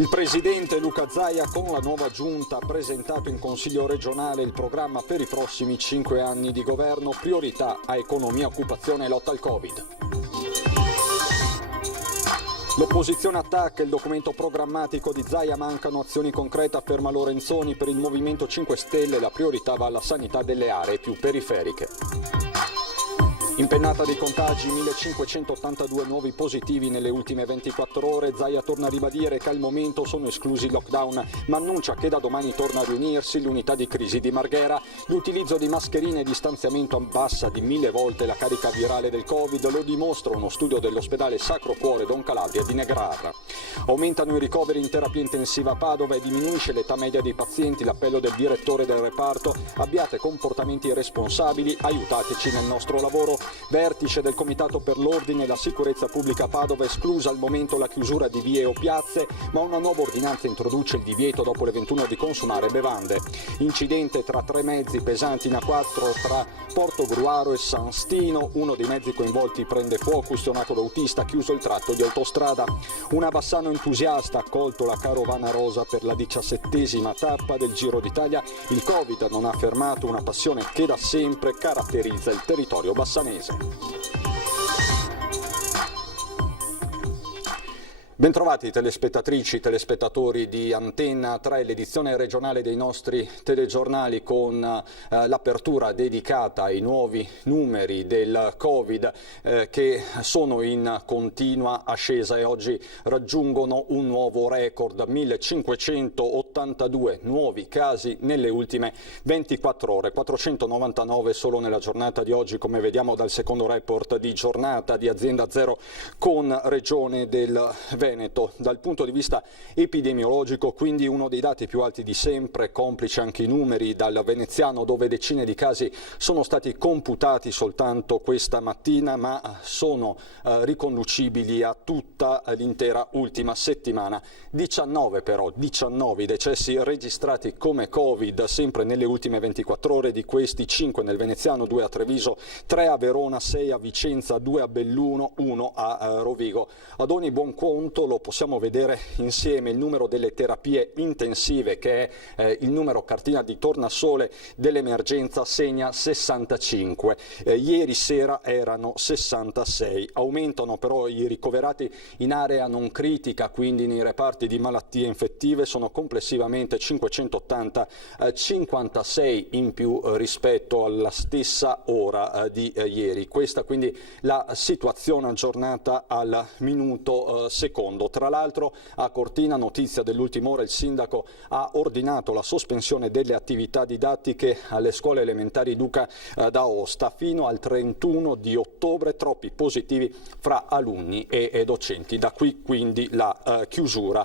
Il presidente Luca Zaia con la nuova giunta ha presentato in Consiglio regionale il programma per i prossimi 5 anni di governo, priorità a economia, occupazione e lotta al Covid. L'opposizione attacca il documento programmatico di Zaia, mancano azioni concrete, afferma Lorenzoni. Per il Movimento 5 Stelle la priorità va alla sanità delle aree più periferiche. Impennata dei contagi, 1582 nuovi positivi nelle ultime 24 ore. Zaia torna a ribadire che al momento sono esclusi il lockdown, ma annuncia che da domani torna a riunirsi l'unità di crisi di Marghera. L'utilizzo di mascherine e distanziamento abbassa di 1000 volte la carica virale del Covid, lo dimostra uno studio dell'ospedale Sacro Cuore Don Calabria di Negrarra. Aumentano i ricoveri in terapia intensiva a Padova e diminuisce l'età media dei pazienti. L'appello del direttore del reparto: abbiate comportamenti responsabili, aiutateci nel nostro lavoro. Vertice del Comitato per l'Ordine e la Sicurezza Pubblica a Padova, esclusa al momento la chiusura di vie o piazze, ma una nuova ordinanza introduce il divieto dopo le 21 di consumare bevande. Incidente tra 3 mezzi pesanti in A4 tra Porto Gruaro e San Stino, uno dei mezzi coinvolti prende fuoco, ustionato l'autista, chiuso il tratto di autostrada. Un abassano entusiasta ha accolto la carovana rosa per la 17ª tappa del Giro d'Italia. Il Covid non ha fermato una passione che da sempre caratterizza il territorio bassanese. Bentrovati telespettatrici, telespettatori di Antenna 3, l'edizione regionale dei nostri telegiornali con l'apertura dedicata ai nuovi numeri del Covid che sono in continua ascesa e oggi raggiungono un nuovo record, 1582 nuovi casi nelle ultime 24 ore, 499 solo nella giornata di oggi, come vediamo dal secondo report di giornata di Azienda Zero con Regione del Veneto. Dal punto di vista epidemiologico, quindi uno dei dati più alti di sempre, complice anche i numeri dal veneziano dove decine di casi sono stati computati soltanto questa mattina, ma sono riconducibili a tutta l'intera ultima settimana. 19 i decessi registrati come Covid sempre nelle ultime 24 ore, di questi 5 nel veneziano, 2 a Treviso, 3 a Verona, 6 a Vicenza, 2 a Belluno, 1 a Rovigo. Ad ogni buon conto lo possiamo vedere insieme il numero delle terapie intensive, che è il numero cartina di tornasole dell'emergenza, segna 65. Ieri sera erano 66. Aumentano però i ricoverati in area non critica, quindi nei reparti di malattie infettive sono complessivamente 580, 56 in più rispetto alla stessa ora di ieri. Questa quindi la situazione aggiornata al minuto secondo. Tra l'altro a Cortina, notizia dell'ultima ora, il sindaco ha ordinato la sospensione delle attività didattiche alle scuole elementari Duca d'Aosta fino al 31 di ottobre, troppi positivi fra alunni e docenti. Da qui quindi la chiusura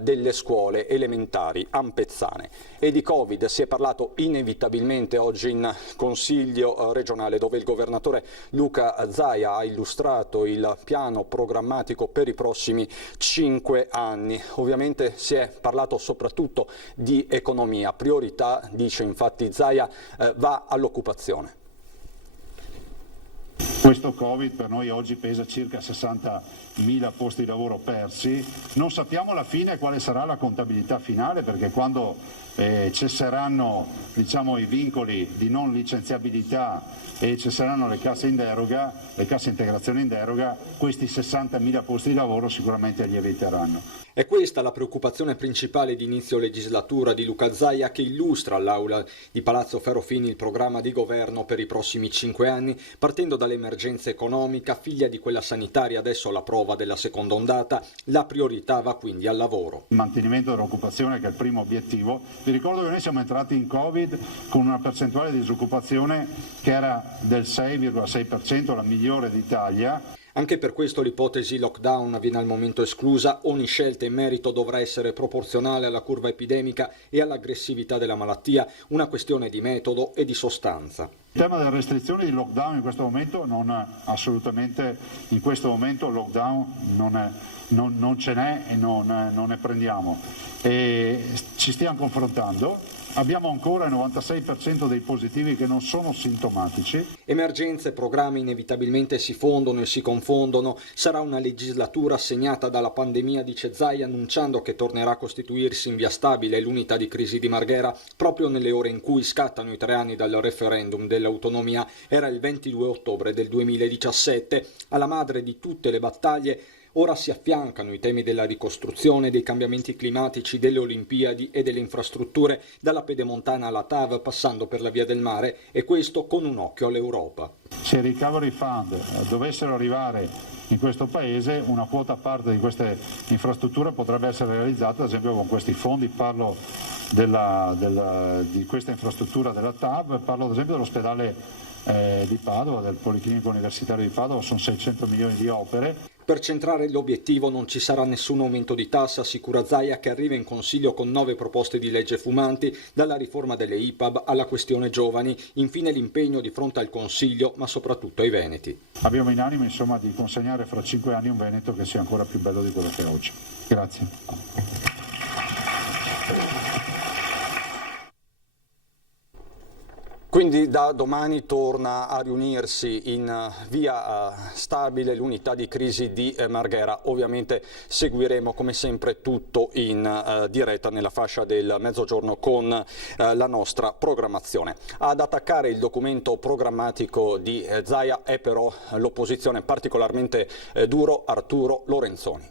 delle scuole elementari ampezzane. E di Covid si è parlato inevitabilmente oggi in Consiglio regionale, dove il governatore Luca Zaia ha illustrato il piano programmatico per i prossimi 5 anni. Ovviamente si è parlato soprattutto di economia. Priorità, dice infatti Zaia, va all'occupazione. Questo Covid per noi oggi pesa circa 60.000 posti di lavoro persi. Non sappiamo alla fine quale sarà la contabilità finale, perché quando cesseranno, diciamo, i vincoli di non licenziabilità e cesseranno le casse in deroga, le casse integrazione in deroga, questi 60.000 posti di lavoro sicuramente lieviteranno. È questa la preoccupazione principale di inizio legislatura di Luca Zaia, che illustra all'aula di Palazzo Ferrofini il programma di governo per i prossimi 5 anni, partendo dall'emergenza economica, figlia di quella sanitaria, adesso la prova della seconda ondata. La priorità va quindi al lavoro. Il mantenimento dell'occupazione, che è il primo obiettivo. Vi ricordo che noi siamo entrati in Covid con una percentuale di disoccupazione che era del 6,6%, la migliore d'Italia. Anche per questo l'ipotesi lockdown viene al momento esclusa. Ogni scelta in merito dovrà essere proporzionale alla curva epidemica e all'aggressività della malattia, una questione di metodo e di sostanza. Il tema delle restrizioni di lockdown in questo momento assolutamente in questo momento lockdown non ce n'è e non ne prendiamo. E ci stiamo confrontando abbiamo ancora il 96% dei positivi che non sono sintomatici. Emergenze e programmi inevitabilmente si fondono e si confondono. Sarà una legislatura segnata dalla pandemia, dice Zaia, annunciando che tornerà a costituirsi in via stabile l'unità di crisi di Marghera proprio nelle ore in cui scattano i 3 anni dal referendum dell'autonomia. Era il 22 ottobre del 2017. Alla madre di tutte le battaglie ora si affiancano i temi della ricostruzione, dei cambiamenti climatici, delle Olimpiadi e delle infrastrutture, dalla pedemontana alla TAV passando per la via del mare, e questo con un occhio all'Europa. Se i recovery fund dovessero arrivare in questo paese, una quota parte di queste infrastrutture potrebbe essere realizzata ad esempio con questi fondi. Parlo di questa infrastruttura della TAV, parlo ad esempio dell'ospedale di Padova, del Policlinico Universitario di Padova, sono 600 milioni di opere. Per centrare l'obiettivo non ci sarà nessun aumento di tassa, assicura Zaia, che arriva in Consiglio con 9 proposte di legge fumanti, dalla riforma delle IPAB alla questione giovani, infine l'impegno di fronte al Consiglio, ma soprattutto ai veneti. Abbiamo in animo insomma di consegnare fra 5 anni un Veneto che sia ancora più bello di quello che è oggi. Grazie. Quindi da domani torna a riunirsi in via stabile l'unità di crisi di Marghera. Ovviamente seguiremo come sempre tutto in diretta nella fascia del mezzogiorno con la nostra programmazione. Ad attaccare il documento programmatico di Zaia è però l'opposizione, particolarmente duro Arturo Lorenzoni.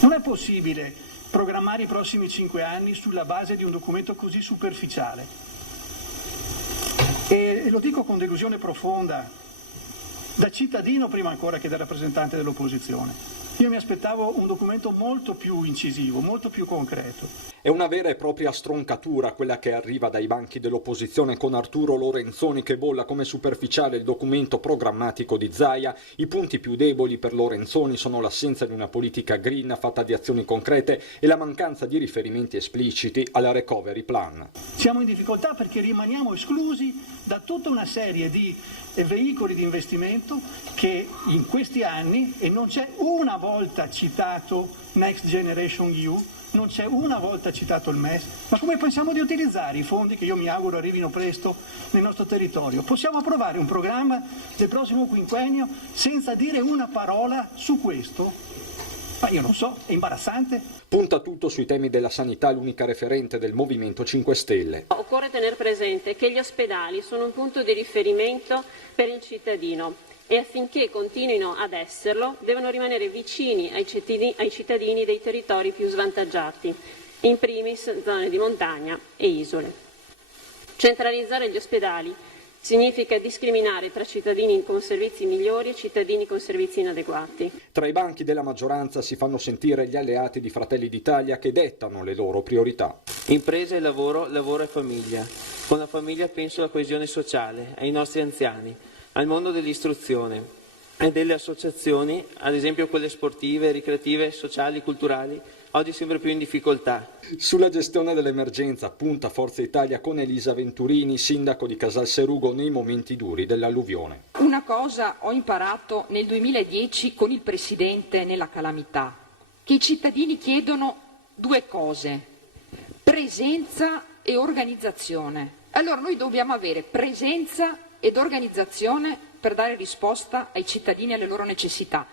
Non è possibile programmare i prossimi 5 anni sulla base di un documento così superficiale. E lo dico con delusione profonda, da cittadino prima ancora che da rappresentante dell'opposizione. Io mi aspettavo un documento molto più incisivo, molto più concreto. È una vera e propria stroncatura quella che arriva dai banchi dell'opposizione, con Arturo Lorenzoni che bolla come superficiale il documento programmatico di Zaia. I punti più deboli per Lorenzoni sono l'assenza di una politica green fatta di azioni concrete e la mancanza di riferimenti espliciti alla recovery plan. Siamo in difficoltà perché rimaniamo esclusi da tutta una serie di veicoli di investimento che in questi anni, e non c'è una volta citato Next Generation EU, non c'è una volta citato il MES, ma come pensiamo di utilizzare i fondi che io mi auguro arrivino presto nel nostro territorio? Possiamo approvare un programma del prossimo quinquennio senza dire una parola su questo? Ma io non so, è imbarazzante. Punta tutto sui temi della sanità l'unica referente del Movimento 5 Stelle. Occorre tenere presente che gli ospedali sono un punto di riferimento per il cittadino e affinché continuino ad esserlo devono rimanere vicini ai cittadini dei territori più svantaggiati, in primis zone di montagna e isole. Centralizzare gli ospedali significa discriminare tra cittadini con servizi migliori e cittadini con servizi inadeguati. Tra i banchi della maggioranza si fanno sentire gli alleati di Fratelli d'Italia che dettano le loro priorità. Impresa e lavoro, lavoro e famiglia. Con la famiglia penso alla coesione sociale, ai nostri anziani, al mondo dell'istruzione e delle associazioni, ad esempio quelle sportive, ricreative, sociali, culturali, oggi sempre più in difficoltà. Sulla gestione dell'emergenza punta Forza Italia con Elisa Venturini, sindaco di Casalserugo, nei momenti duri dell'alluvione. Una cosa ho imparato nel 2010 con il Presidente nella calamità, che i cittadini chiedono 2 cose: presenza e organizzazione. Allora noi dobbiamo avere presenza ed organizzazione per dare risposta ai cittadini e alle loro necessità.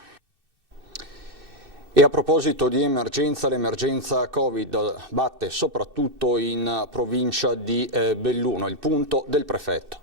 E a proposito di emergenza, l'emergenza Covid batte soprattutto in provincia di Belluno, il punto del prefetto.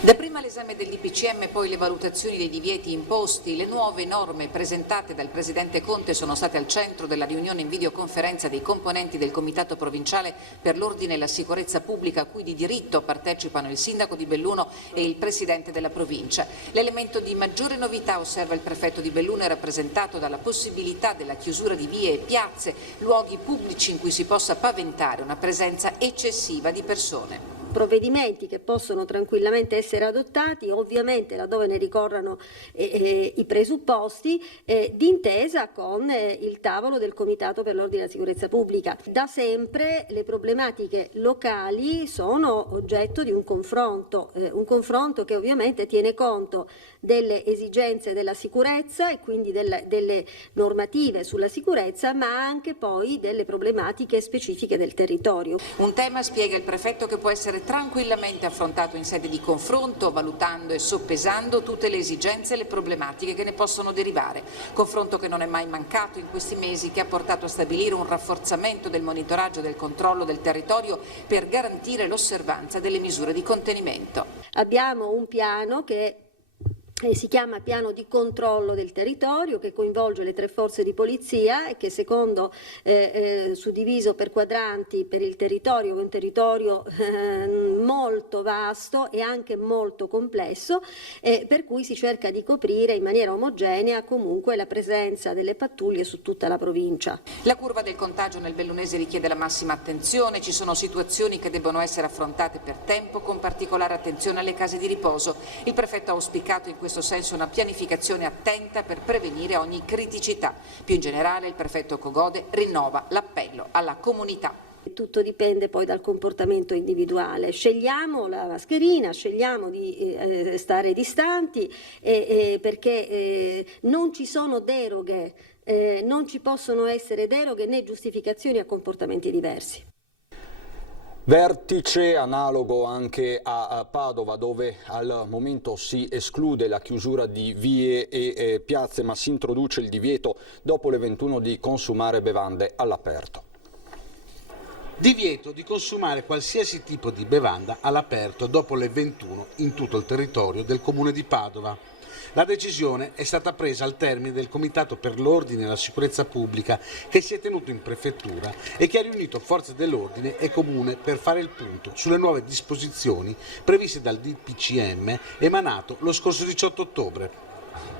Dapprima l'esame dell'IPCM, poi le valutazioni dei divieti imposti. Le nuove norme presentate dal Presidente Conte sono state al centro della riunione in videoconferenza dei componenti del Comitato Provinciale per l'Ordine e la Sicurezza Pubblica, a cui di diritto partecipano il Sindaco di Belluno e il Presidente della Provincia. L'elemento di maggiore novità, osserva il Prefetto di Belluno, è rappresentato dalla possibilità della chiusura di vie e piazze, luoghi pubblici in cui si possa paventare una presenza eccessiva di persone. provvedimenti che possono tranquillamente essere adottati, ovviamente laddove ne ricorrano i presupposti, d'intesa con il tavolo del Comitato per l'Ordine e la Sicurezza Pubblica. Da sempre le problematiche locali sono oggetto di un confronto che ovviamente tiene conto delle esigenze della sicurezza e quindi delle normative sulla sicurezza, ma anche poi delle problematiche specifiche del territorio. Un tema, spiega il prefetto, che può essere tranquillamente affrontato in sede di confronto, valutando e soppesando tutte le esigenze e le problematiche che ne possono derivare. Confronto che non è mai mancato in questi mesi, che ha portato a stabilire un rafforzamento del monitoraggio e del controllo del territorio per garantire l'osservanza delle misure di contenimento. Abbiamo un piano che si chiama piano di controllo del territorio, che coinvolge le 3 forze di polizia e che secondo suddiviso per quadranti per il territorio, che è un territorio molto vasto e anche molto complesso, per cui si cerca di coprire in maniera omogenea comunque la presenza delle pattuglie su tutta la provincia. La curva del contagio nel Bellunese richiede la massima attenzione, ci sono situazioni che debbono essere affrontate per tempo, con particolare attenzione alle case di riposo. Il prefetto ha auspicato in questo senso una pianificazione attenta per prevenire ogni criticità. Più in generale il prefetto Cogode rinnova l'appello alla comunità. Tutto dipende poi dal comportamento individuale. Scegliamo la mascherina, scegliamo di stare distanti perché non ci sono deroghe, non ci possono essere deroghe né giustificazioni a comportamenti diversi. Vertice analogo anche a Padova, dove al momento si esclude la chiusura di vie e piazze, ma si introduce il divieto dopo le 21 di consumare bevande all'aperto. Divieto di consumare qualsiasi tipo di bevanda all'aperto dopo le 21 in tutto il territorio del comune di Padova. La decisione è stata presa al termine del Comitato per l'Ordine e la Sicurezza Pubblica che si è tenuto in prefettura e che ha riunito forze dell'ordine e comune per fare il punto sulle nuove disposizioni previste dal DPCM emanato lo scorso 18 ottobre.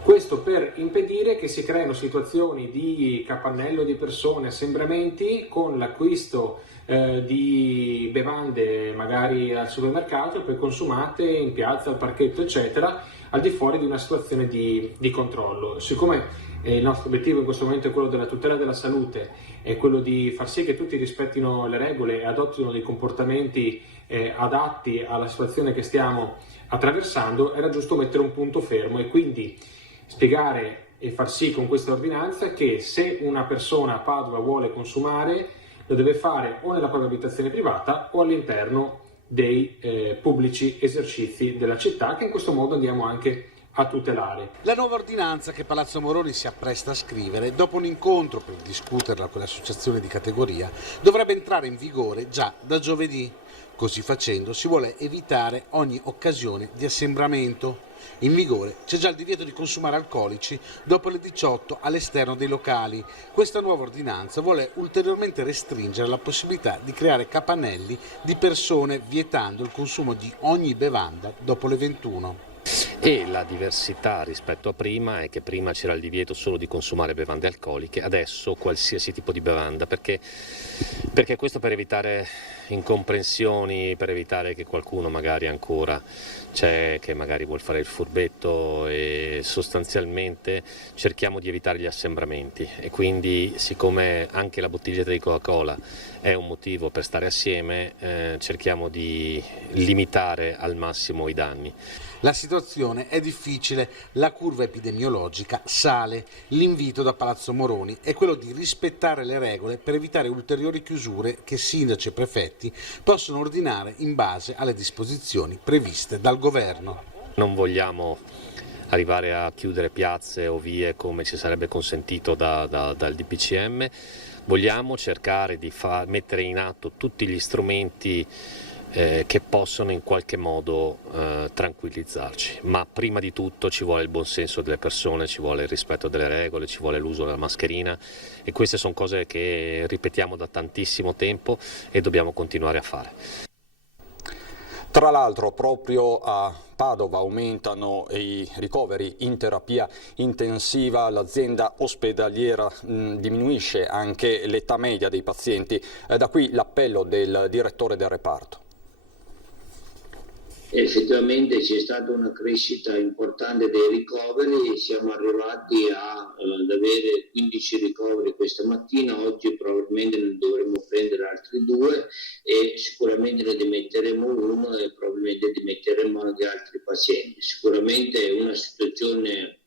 Questo per impedire che si creino situazioni di capannello di persone, assembramenti con l'acquisto di bevande magari al supermercato e poi consumate in piazza, al parchetto eccetera, al di fuori di una situazione di controllo. Siccome il nostro obiettivo in questo momento è quello della tutela della salute, è quello di far sì che tutti rispettino le regole e adottino dei comportamenti adatti alla situazione che stiamo attraversando, era giusto mettere un punto fermo e quindi spiegare e far sì con questa ordinanza che se una persona a Padova vuole consumare lo deve fare o nella propria abitazione privata o all'interno dei pubblici esercizi della città, che in questo modo andiamo anche a tutelare. La nuova ordinanza che Palazzo Moroni si appresta a scrivere, dopo un incontro per discuterla con l'associazione di categoria, dovrebbe entrare in vigore già da giovedì. Così facendo si vuole evitare ogni occasione di assembramento. In vigore c'è già il divieto di consumare alcolici dopo le 18 all'esterno dei locali. Questa nuova ordinanza vuole ulteriormente restringere la possibilità di creare capannelli di persone, vietando il consumo di ogni bevanda dopo le 21. E la diversità rispetto a prima è che prima c'era il divieto solo di consumare bevande alcoliche, adesso qualsiasi tipo di bevanda, perché questo per evitare incomprensioni, per evitare che qualcuno magari ancora c'è che magari vuol fare il furbetto, e sostanzialmente cerchiamo di evitare gli assembramenti e quindi siccome anche la bottiglietta di Coca-Cola è un motivo per stare assieme, cerchiamo di limitare al massimo i danni. La situazione è difficile, la curva epidemiologica sale. L'invito da Palazzo Moroni è quello di rispettare le regole per evitare ulteriori chiusure che sindaci e prefetti possono ordinare in base alle disposizioni previste dal governo. Non vogliamo arrivare a chiudere piazze o vie come ci sarebbe consentito dal DPCM, vogliamo cercare di mettere in atto tutti gli strumenti che possono in qualche modo tranquillizzarci, ma prima di tutto ci vuole il buonsenso delle persone, ci vuole il rispetto delle regole, ci vuole l'uso della mascherina e queste sono cose che ripetiamo da tantissimo tempo e dobbiamo continuare a fare. Tra l'altro proprio a Padova aumentano i ricoveri in terapia intensiva, l'azienda ospedaliera diminuisce anche l'età media dei pazienti, da qui l'appello del direttore del reparto. Effettivamente c'è stata una crescita importante dei ricoveri, siamo arrivati ad avere 15 ricoveri questa mattina, oggi probabilmente ne dovremo prendere altri 2 e sicuramente ne dimetteremo 1 e probabilmente dimetteremo anche altri pazienti. Sicuramente è una situazione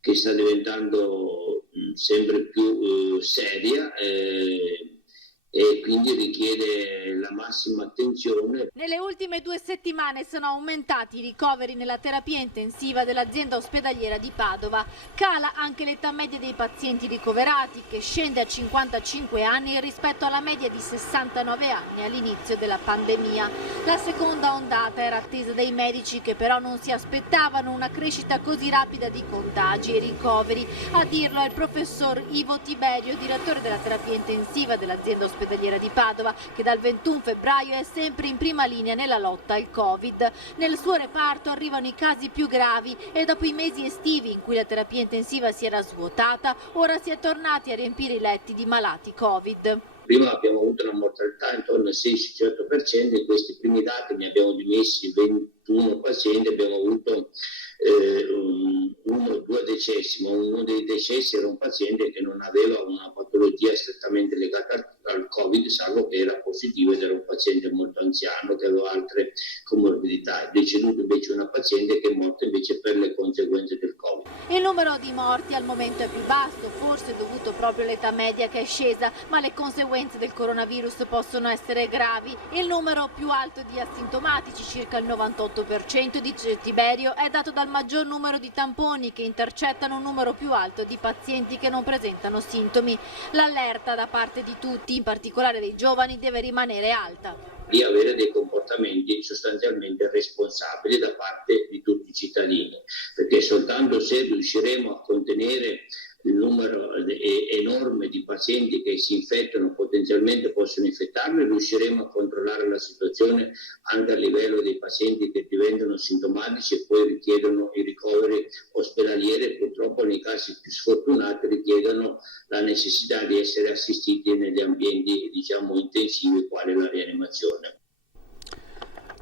che sta diventando sempre più seria e quindi richiede la massima attenzione. Nelle ultime 2 settimane sono aumentati i ricoveri nella terapia intensiva dell'azienda ospedaliera di Padova. Cala anche l'età media dei pazienti ricoverati, che scende a 55 anni rispetto alla media di 69 anni all'inizio della pandemia. La seconda ondata era attesa dai medici, che però non si aspettavano una crescita così rapida di contagi e ricoveri. A dirlo è il professor Ivo Tiberio, direttore della terapia intensiva dell'azienda ospedaliera di Padova, che dal 21 febbraio è sempre in prima linea nella lotta al Covid. Nel suo reparto arrivano i casi più gravi e dopo i mesi estivi in cui la terapia intensiva si era svuotata, ora si è tornati a riempire i letti di malati Covid. Prima abbiamo avuto una mortalità intorno al 16-18%, in questi primi dati ne abbiamo dimessi 21 pazienti, abbiamo avuto 1 o 2 decessi, ma uno dei decessi era un paziente che non aveva una patologia strettamente legata al Covid, salvo che era positivo ed era un paziente molto anziano che aveva altre comorbidità. È deceduto invece una paziente che è morta invece per le conseguenze del Covid. Il numero di morti al momento è più basso, forse dovuto proprio all'età media che è scesa, ma le conseguenze del coronavirus possono essere gravi. Il numero più alto di asintomatici, circa il 98%, dice Tiberio, è dato dal maggior numero di tamponi che intercettano un numero più alto di pazienti che non presentano sintomi. L'allerta da parte di tutti, in particolare dei giovani, deve rimanere alta. Di avere dei comportamenti sostanzialmente responsabili da parte di tutti i cittadini, perché soltanto se riusciremo a contenere il numero enorme di pazienti che si infettano, potenzialmente possono infettarli, riusciremo a controllare la situazione anche a livello dei pazienti che diventano sintomatici e poi richiedono i ricoveri ospedalieri. Purtroppo nei casi più sfortunati richiedono la necessità di essere assistiti negli ambienti, intensivi, quali la rianimazione.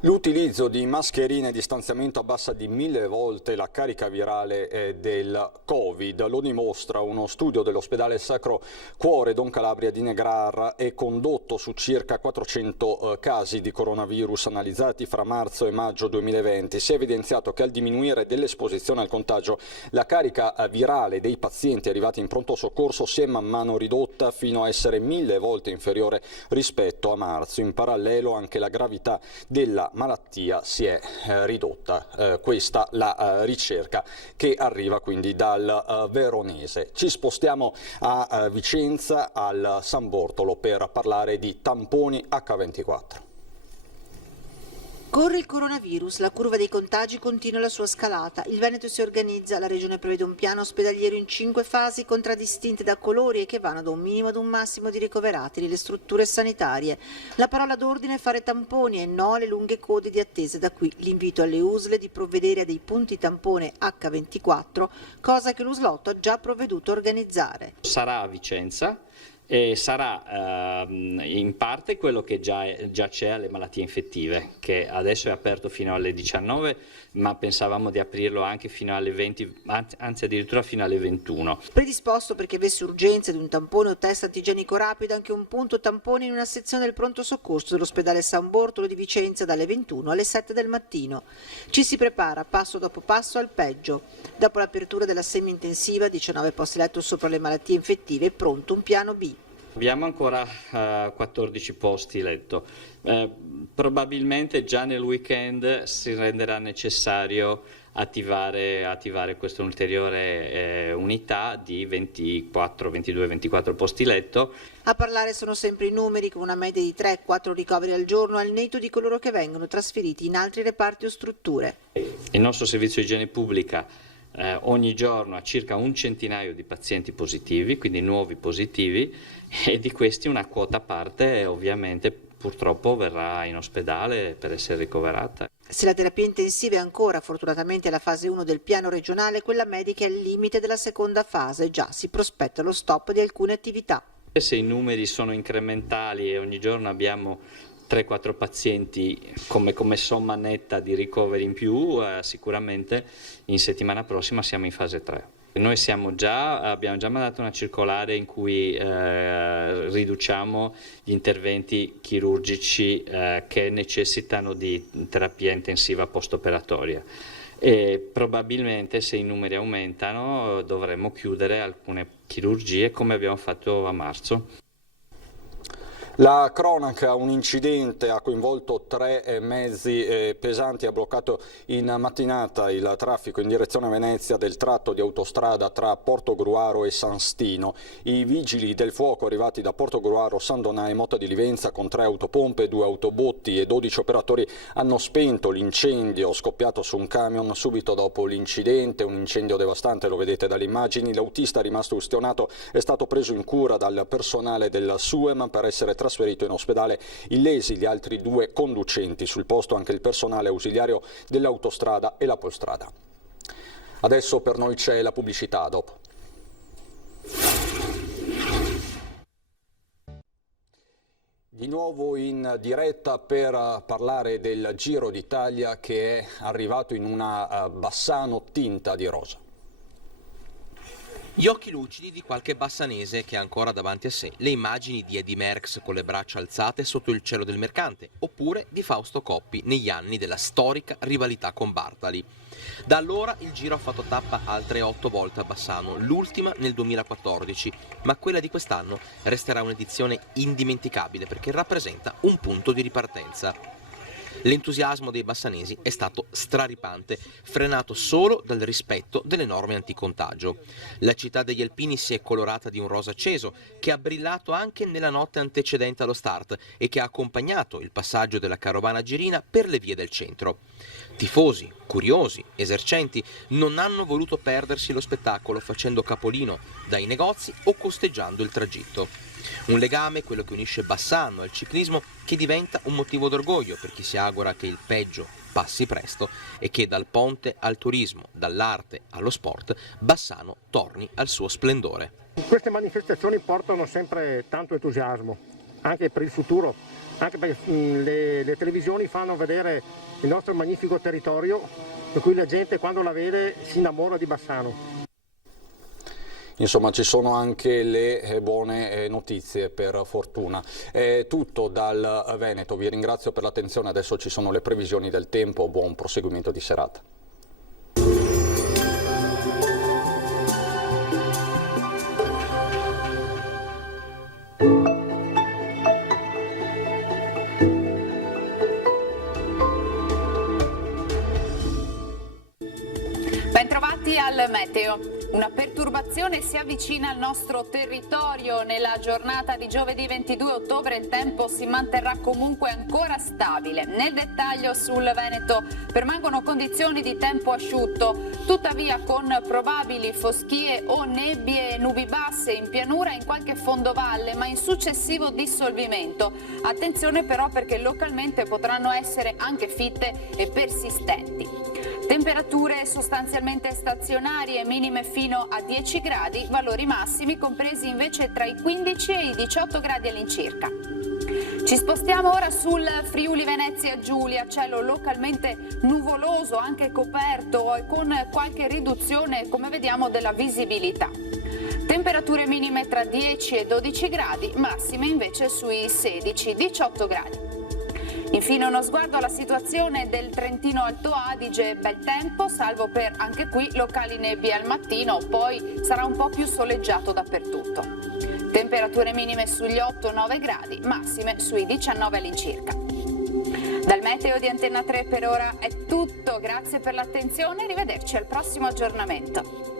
L'utilizzo di mascherine e distanziamento abbassa di 1000 volte la carica virale del Covid. Lo dimostra uno studio dell'ospedale Sacro Cuore Don Calabria di Negrarra e condotto su circa 400 casi di coronavirus analizzati fra marzo e maggio 2020. Si è evidenziato che al diminuire dell'esposizione al contagio la carica virale dei pazienti arrivati in pronto soccorso si è man mano ridotta fino a essere 1000 volte inferiore rispetto a marzo. In parallelo anche la gravità della malattia si è ridotta. Questa la ricerca che arriva quindi dal Veronese. Ci spostiamo a Vicenza, al San Bortolo, per parlare di tamponi H24. Corre il coronavirus, la curva dei contagi continua la sua scalata, il Veneto si organizza, la Regione prevede un piano ospedaliero in 5 fasi contraddistinte da colori e che vanno da un minimo ad un massimo di ricoverati nelle strutture sanitarie. La parola d'ordine è fare tamponi e no alle lunghe code di attesa, da qui l'invito alle USL di provvedere a dei punti tampone H24, cosa che l'USLotto ha già provveduto a organizzare. Sarà a Vicenza. E sarà in parte quello che già c'è alle malattie infettive, che adesso è aperto fino alle 19, ma pensavamo di aprirlo anche fino alle 20, anzi addirittura fino alle 21. Predisposto perché avesse urgenza di un tampone o test antigenico rapido anche un punto tampone in una sezione del pronto soccorso dell'ospedale San Bortolo di Vicenza dalle 21 alle 7 del mattino. Ci si prepara passo dopo passo al peggio. Dopo l'apertura della semi-intensiva, 19 posti letto sopra le malattie infettive, è pronto un piano B. Abbiamo ancora 14 posti letto. Probabilmente già nel weekend si renderà necessario attivare questa ulteriore unità di 22-24 posti letto. A parlare sono sempre i numeri, con una media di 3-4 ricoveri al giorno al netto di coloro che vengono trasferiti in altri reparti o strutture. Il nostro servizio di igiene pubblica ogni giorno ha circa un centinaio di pazienti positivi, quindi nuovi positivi, e di questi una quota parte ovviamente purtroppo verrà in ospedale per essere ricoverata. Se la terapia intensiva è ancora fortunatamente alla fase 1 del piano regionale, quella medica è al limite della seconda fase, già si prospetta lo stop di alcune attività. Se i numeri sono incrementali e ogni giorno abbiamo 3-4 pazienti come somma netta di ricoveri in più, sicuramente in settimana prossima siamo in fase 3. Noi abbiamo già mandato una circolare in cui riduciamo gli interventi chirurgici che necessitano di terapia intensiva post-operatoria. E probabilmente, se i numeri aumentano, dovremo chiudere alcune chirurgie come abbiamo fatto a marzo. La cronaca, un incidente ha coinvolto 3 mezzi pesanti, ha bloccato in mattinata il traffico in direzione Venezia del tratto di autostrada tra Portogruaro e San Stino. I vigili del fuoco arrivati da Portogruaro, San Donà e Motta di Livenza con 3 autopompe, 2 autobotti e 12 operatori hanno spento l'incendio scoppiato su un camion subito dopo l'incidente, un incendio devastante, lo vedete dalle immagini. L'autista rimasto ustionato è stato preso in cura dal personale del SUEM per essere trasferito in ospedale. Illesi gli altri 2 conducenti, sul posto anche il personale ausiliario dell'autostrada e la Polstrada. Adesso per noi c'è la pubblicità, dopo. Di nuovo in diretta per parlare del Giro d'Italia che è arrivato in una Bassano tinta di rosa. Gli occhi lucidi di qualche bassanese che ha ancora davanti a sé le immagini di Eddy Merckx con le braccia alzate sotto il cielo del mercante, oppure di Fausto Coppi negli anni della storica rivalità con Bartali. Da allora il Giro ha fatto tappa altre 8 volte a Bassano, l'ultima nel 2014, ma quella di quest'anno resterà un'edizione indimenticabile perché rappresenta un punto di ripartenza. L'entusiasmo dei bassanesi è stato straripante, frenato solo dal rispetto delle norme anticontagio. La città degli Alpini si è colorata di un rosa acceso, che ha brillato anche nella notte antecedente allo start e che ha accompagnato il passaggio della carovana girina per le vie del centro. Tifosi, curiosi, esercenti non hanno voluto perdersi lo spettacolo facendo capolino dai negozi o costeggiando il tragitto. Un legame, quello che unisce Bassano al ciclismo, che diventa un motivo d'orgoglio per chi si augura che il peggio passi presto e che dal ponte al turismo, dall'arte allo sport, Bassano torni al suo splendore. Queste manifestazioni portano sempre tanto entusiasmo, anche per il futuro, anche perché le televisioni fanno vedere il nostro magnifico territorio, per cui la gente quando la vede si innamora di Bassano. Insomma, ci sono anche le buone notizie, per fortuna. È tutto dal Veneto, vi ringrazio per l'attenzione, adesso ci sono le previsioni del tempo, buon proseguimento di serata. Bentrovati al meteo. Una perturbazione si avvicina al nostro territorio. Nella giornata di giovedì 22 ottobre il tempo si manterrà comunque ancora stabile. Nel dettaglio sul Veneto permangono condizioni di tempo asciutto, tuttavia con probabili foschie o nebbie e nubi basse in pianura e in qualche fondovalle, ma in successivo dissolvimento. Attenzione però perché localmente potranno essere anche fitte e persistenti. Temperature sostanzialmente stazionarie, minime fino a 10 gradi, valori massimi compresi invece tra i 15 e i 18 gradi all'incirca. Ci spostiamo ora sul Friuli Venezia Giulia, cielo localmente nuvoloso, anche coperto e con qualche riduzione, come vediamo, della visibilità. Temperature minime tra 10 e 12 gradi, massime invece sui 16-18 gradi. Infine uno sguardo alla situazione del Trentino Alto Adige, bel tempo, salvo per anche qui locali nebbie al mattino, poi sarà un po' più soleggiato dappertutto. Temperature minime sugli 8-9 gradi, massime sui 19 all'incirca. Dal meteo di Antenna 3 per ora è tutto, grazie per l'attenzione e arrivederci al prossimo aggiornamento.